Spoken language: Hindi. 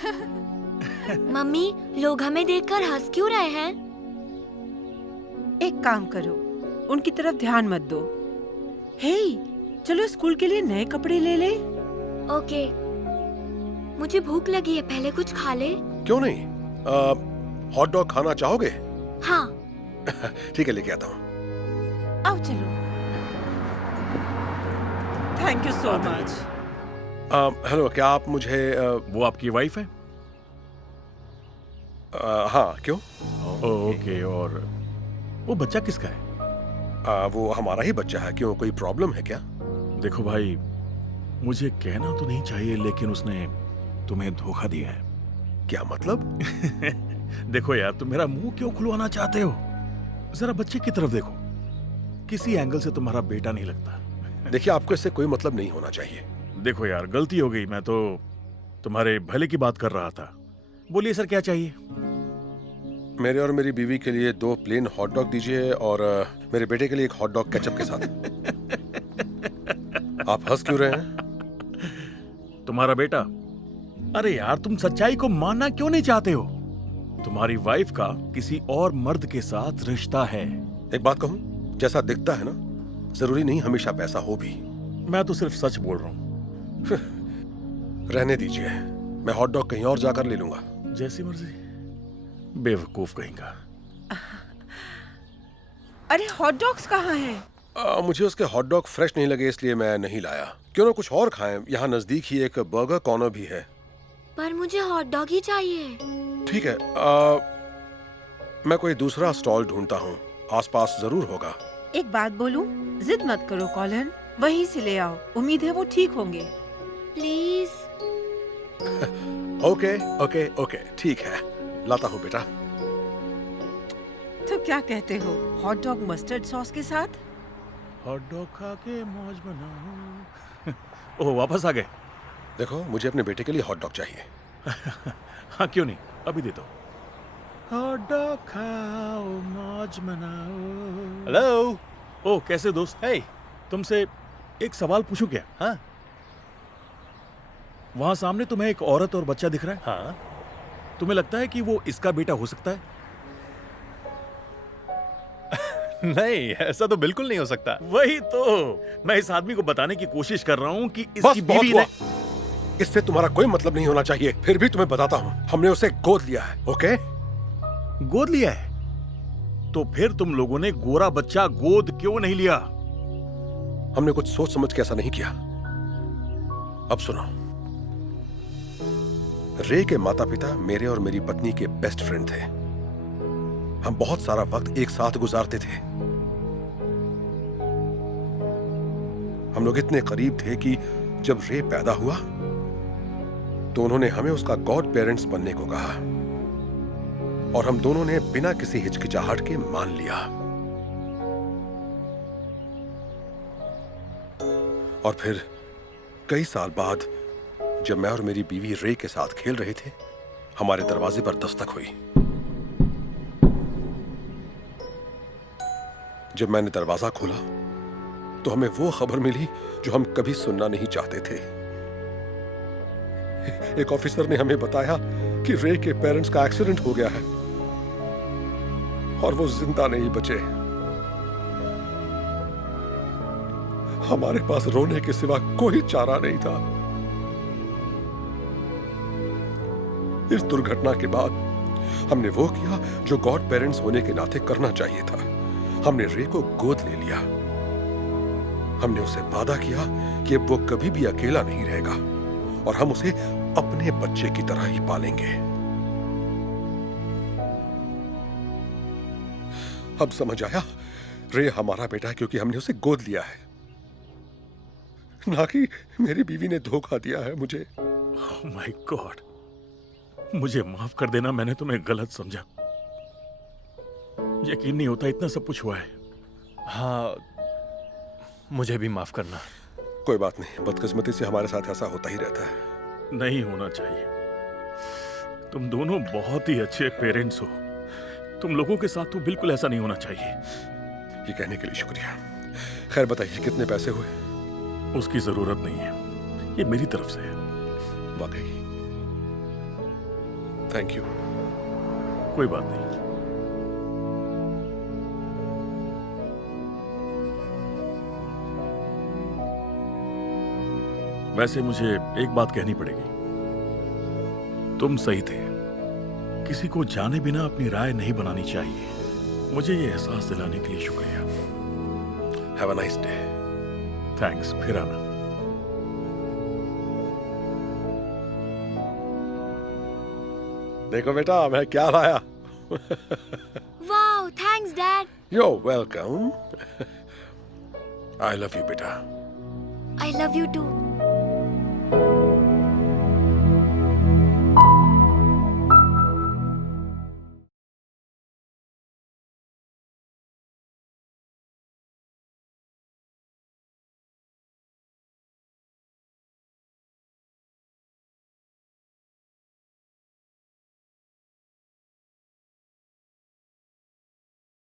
मम्मी, लोग हमें देखकर हंस क्यों रहे हैं? एक काम करो, उनकी तरफ ध्यान मत दो। हे, चलो स्कूल के लिए नए कपड़े ले ले। ओके। मुझे भूख लगी है, पहले कुछ खा ले। क्यों नहीं? हॉट डॉग खाना चाहोगे? हाँ। ठीक है, लेके आता हूँ। आओ चलो। Thank you so much. Hello, क्या आप मुझे वो आपकी वाइफ है? हाँ, क्यों? ओके, और वो बच्चा किसका है? वो हमारा ही बच्चा है। क्यों, कोई प्रॉब्लम है क्या? देखो भाई, मुझे कहना तो नहीं चाहिए, लेकिन उसने तुम्हें धोखा दिया है। क्या मतलब? देखो यार, तुम मेरा मुंह क्यों खुलवाना चाहते हो? जरा बच्चे की तरफ देखो, किसी एंगल से तुम्हारा बेटा नहीं लगता। देखिए, आपको इससे कोई मतलब नहीं होना चाहिए। देखो यार, गलती हो गई, मैं तो तुम्हारे भले की बात कर रहा था। बोलिए सर, क्या चाहिए? मेरे और मेरी बीवी के लिए 2 प्लेन हॉट डॉग दीजिए, और मेरे बेटे के लिए 1 हॉट डॉग केचप के साथ। आप हंस क्यों रहे हैं? तुम्हारा बेटा? अरे यार, तुम सच्चाई को मानना क्यों नहीं चाहते हो? तुम्हारी वाइफ का किसी और मर्द के साथ रिश्ता है। एक बात कहूं, जैसा दिखता है ना, जरूरी नहीं हमेशा वैसा हो भी। मैं तो सिर्फ सच बोल रहा हूँ। रहने दीजिए, मैं हॉट डॉग कहीं और जाकर ले लूंगा। जैसी मर्जी। बेवकूफ कहेंगा। अरे हॉट डॉग्स कहाँ हैं? मुझे उसके हॉट डॉग फ्रेश नहीं लगे, इसलिए मैं नहीं लाया। क्यों ना कुछ और खाएं, यहाँ नजदीक ही एक बर्गर कॉर्नर भी है। पर मुझे हॉट डॉग ही चाहिए। ठीक है, मैं कोई दूसरा स्टॉल ढूंढता हूँ, आसपास जरूर होगा। एक बात बोलूं, जिद मत करो कॉलन, वहीं से ले आओ। उम्मीद है वो ठीक होंगे। प्लीज। ओके ओके ओके, ठीक है, लाता हूँ बेटा। तो क्या कहते हो, हॉट डॉग मस्टर्ड सॉस के साथ? हॉट डॉग खा के मौज बनाओ। ओह, वापस आ गए। देखो, मुझे अपने बेटे के लिए हॉट डॉग चाहिए। हाँ, क्यों नहीं, अभी दे दो। हॉट डॉग खाओ, मौज मनाओ। हेलो। ओह, कैसे दोस्त? हे। तुमसे एक सवाल पूछूं क्या? हाँ वहां सामने तुम्हें एक औरत और बच्चा दिख रहा है। हाँ। तुम्हें लगता है कि वो इसका बेटा हो सकता है? नहीं, ऐसा तो बिल्कुल नहीं हो सकता। वही तो मैं इस आदमी को बताने की कोशिश कर रहा हूँ कि बस इसकी बहुत बीवी हुआ। ने। इससे तुम्हारा कोई मतलब नहीं होना चाहिए। फिर भी तुम्हें बताता हूँ, हमने उसे गोद लिया है। ओके? गोद लिया है? तो फिर तुम लोगों ने गोरा बच्चा गोद क्यों नहीं लिया? हमने कुछ सोच समझ के ऐसा नहीं किया। अब सुनो, रे के माता पिता मेरे और मेरी पत्नी के बेस्ट फ्रेंड थे। हम बहुत सारा वक्त एक साथ गुजारते थे। हम लोग इतने करीब थे कि जब रे पैदा हुआ तो उन्होंने हमें उसका गॉड पेरेंट्स बनने को कहा, और हम दोनों ने बिना किसी हिचकिचाहट के मान लिया। और फिर कई साल बाद जब मैं और मेरी बीवी रे के साथ खेल रहे थे, हमारे दरवाजे पर दस्तक हुई। जब मैंने दरवाजा खोला तो हमें वो खबर मिली जो हम कभी सुनना नहीं चाहते थे। एक ऑफिसर ने हमें बताया कि रे के पेरेंट्स का एक्सीडेंट हो गया है और वो जिंदा नहीं बचे। हमारे पास रोने के सिवा कोई चारा नहीं था। इस दुर्घटना के बाद हमने वो किया जो गॉड पेरेंट्स होने के नाते करना चाहिए था। हमने रे को गोद ले लिया। हमने उसे वादा किया कि अब वो कभी भी अकेला नहीं रहेगा और हम उसे अपने बच्चे की तरह ही पालेंगे। अब समझ आया, रे हमारा बेटा है क्योंकि हमने उसे गोद लिया है, ना कि मेरी बीवी ने धोखा दिया है मुझे। ओह माय गॉड, मुझे माफ कर देना, मैंने तुम्हें गलत समझा। यकीन नहीं होता इतना सब कुछ हुआ है। हाँ, मुझे भी माफ करना। कोई बात नहीं, बदकिस्मती से हमारे साथ ऐसा होता ही रहता है। नहीं होना चाहिए। तुम दोनों बहुत ही अच्छे पेरेंट्स हो। तुम लोगों के साथ तो बिल्कुल ऐसा नहीं होना चाहिए। ये कहने के लिए शुक्रिया। खैर बताइए, कितने पैसे हुए? उसकी जरूरत नहीं है, ये मेरी तरफ से है। वाकई थैंक यू। कोई बात नहीं। वैसे मुझे एक बात कहनी पड़ेगी। तुम सही थे, किसी को जाने बिना अपनी राय नहीं बनानी चाहिए। मुझे ये एहसास दिलाने के लिए शुक्रिया। Have a nice day. Thanks, फिर आना। देखो बेटा मैं क्या लाया। Wow, thanks dad. You're welcome. I love you बेटा। I love you to.